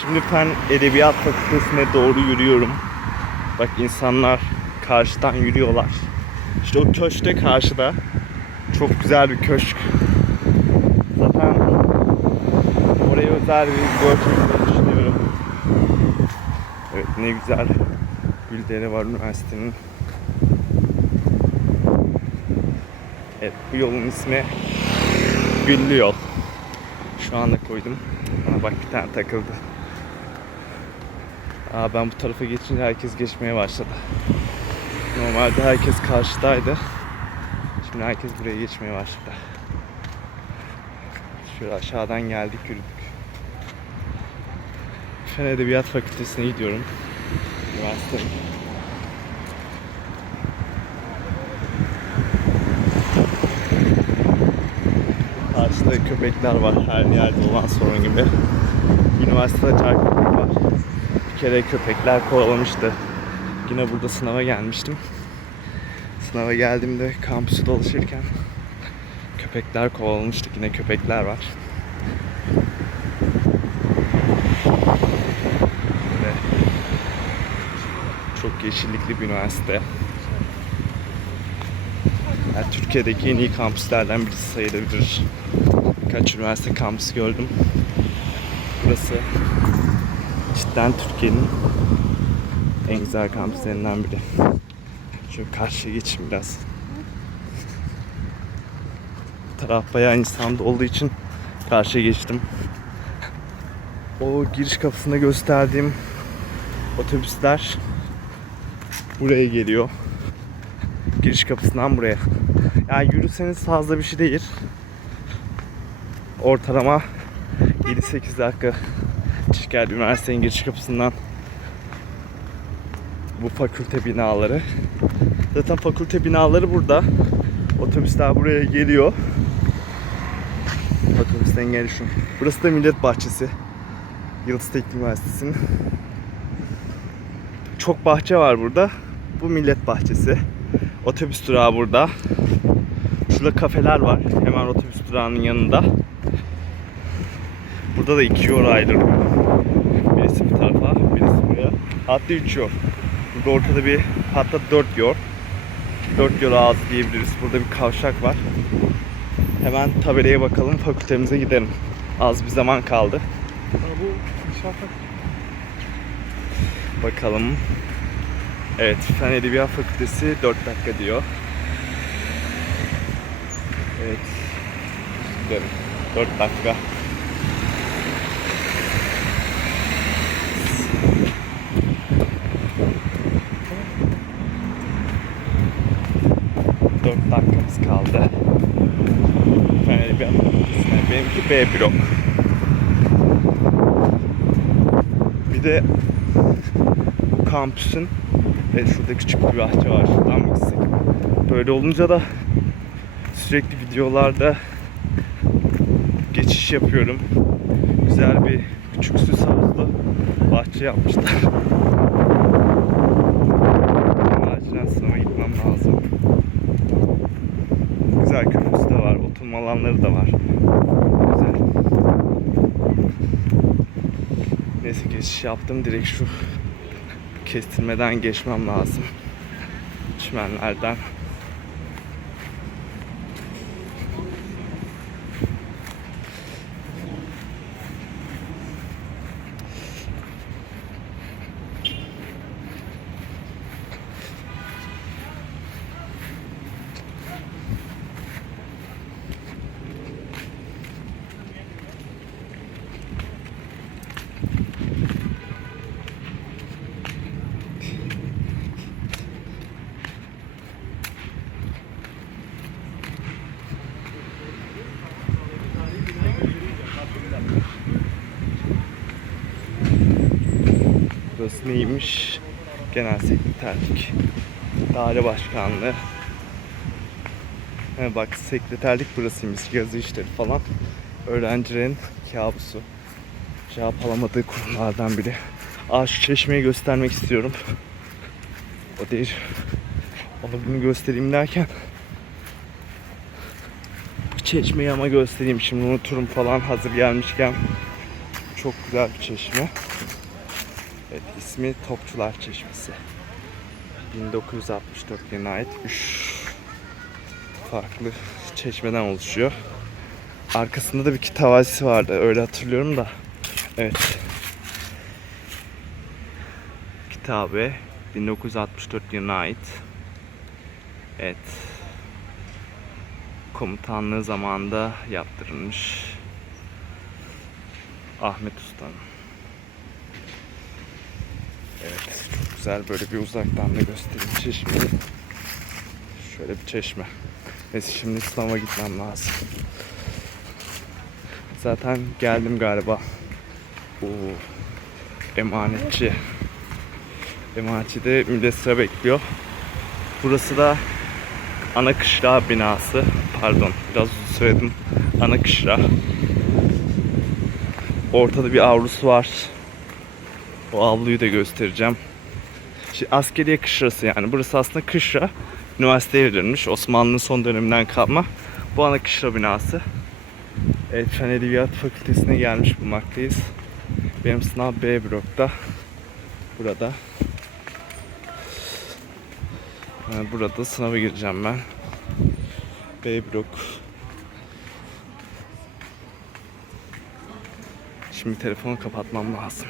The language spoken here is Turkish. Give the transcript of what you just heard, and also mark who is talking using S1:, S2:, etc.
S1: Şimdi Fen Edebiyat Fakültesine doğru yürüyorum. Bak insanlar karşıdan yürüyorlar. İşte o köşk de karşıda. Çok güzel bir köşk. Zaten oraya özel bir çekmeyi düşünüyorum. Evet ne güzel gülleri var üniversitenin. Evet bu yolun ismi Güllü Yol. Şu anda koydum. Bana bak bir tane takıldı. Aa, ben bu tarafa geçince herkes geçmeye başladı. Normalde herkes karşıdaydı. Şimdi herkes buraya geçmeye başladı. Şöyle aşağıdan geldik yürüdük. Fen Edebiyat Fakültesine gidiyorum. Üniversite. Karşıda köpekler var her yerde olan sorun gibi. Üniversitede. Bir kere köpekler kovalamıştı. Yine burada sınava gelmiştim. Sınava geldiğimde kampüsü dolaşırken köpekler kovalamıştı. Yine köpekler var. Ve çok yeşillikli bir üniversite. Yani Türkiye'deki en iyi kampüslerden birisi sayılabilir. Birkaç üniversite kampüsü gördüm. Burası cidden Türkiye'nin en güzel kampüslerinden biri. Şöyle karşıya geçeyim biraz. Bu taraf bayağı insan olduğu için karşıya geçtim. O giriş kapısında gösterdiğim otobüsler buraya geliyor. Giriş kapısından buraya. Yani yürüseniz fazla bir şey değil. Ortalama 7-8 dakika çıkar üniversitenin giriş kapısından bu fakülte binaları. Zaten fakülte binaları burada. Otobüsler buraya geliyor. Otobüsten gelişim. Burası da Millet Bahçesi. Yıldız Teknik Üniversitesi'nin. Çok bahçe var burada. Bu Millet Bahçesi. Otobüs durağı burada. Şurada kafeler var. Hemen otobüs durağının yanında. Burada da iki yol ayrılıyor. Birisi bir tarafa, birisi buraya. Hatta üç yol. Burada ortada bir, hatta dört yol. Dört yol ağzı diyebiliriz. Burada bir kavşak var. Hemen tabelaya bakalım, fakültemize gidelim. Az bir zaman kaldı.
S2: Bu
S1: Bakalım. Evet, Fen Edebiyat Fakültesi 4 dakika diyor. Evet. Gidelim. 4 dakika. Dört dakikamız kaldı. Fen Edebiyat Fakültesi'ne. Benimki B blok. Bir de kampüsün ve şurada küçük bir bahçe var. Şuradan gitsek? Böyle olunca da sürekli videolarda geçiş yapıyorum. Güzel bir küçük süs havuzlu bahçe yapmışlar. Acilen sınava gitmem lazım. Güzel köprüsü de var. Oturma alanları da var. Güzel. Neyse geçiş yaptım. Direkt şu kestirmeden geçmem lazım. Çimenlerden. Burası neymiş? Genel sekreterlik. Daire başkanlığı. He bak sekreterlik burasıymış. Yazı işleri falan. Öğrencilerin kabusu. Cevap alamadığı kurumlardan biri. Aa şu çeşmeyi göstermek istiyorum. O değil. Onu bunu göstereyim derken çeşmeyi ama göstereyim şimdi unuturum falan hazır gelmişken. çok güzel bir çeşme. İsmi Topçular Çeşmesi. 1964 yılına ait 3 farklı çeşmeden oluşuyor. Arkasında da bir kitavasi vardı. Öyle hatırlıyorum da. Evet. Kitabe 1964 yılına ait. Evet. Komutanlığı zamanında yaptırılmış. Ahmet Usta'nın. Evet, çok güzel böyle bir uzaktan da göstereyim çeşmeyi. Şöyle bir çeşme. Neyse şimdi İslam'a gitmem lazım. Zaten geldim galiba. Oo, emanetçi. Emanetçi'de millet sıra bekliyor. Burası da ana kışla binası. Pardon biraz uzun söyledim. Ana kışla. Ortada bir avlusu var. O avluyu da göstereceğim. Şimdi askeriye kışrası yani. Burası aslında kışra. Üniversiteye verilmiş. Osmanlı'nın son döneminden kalma. Bu ana kışra binası. Evet, Fen Edebiyat Fakültesine gelmiş bulmaktayız. Benim sınav B blokta. Burada. Yani burada sınava gireceğim ben. B blok. Şimdi telefonu kapatmam lazım.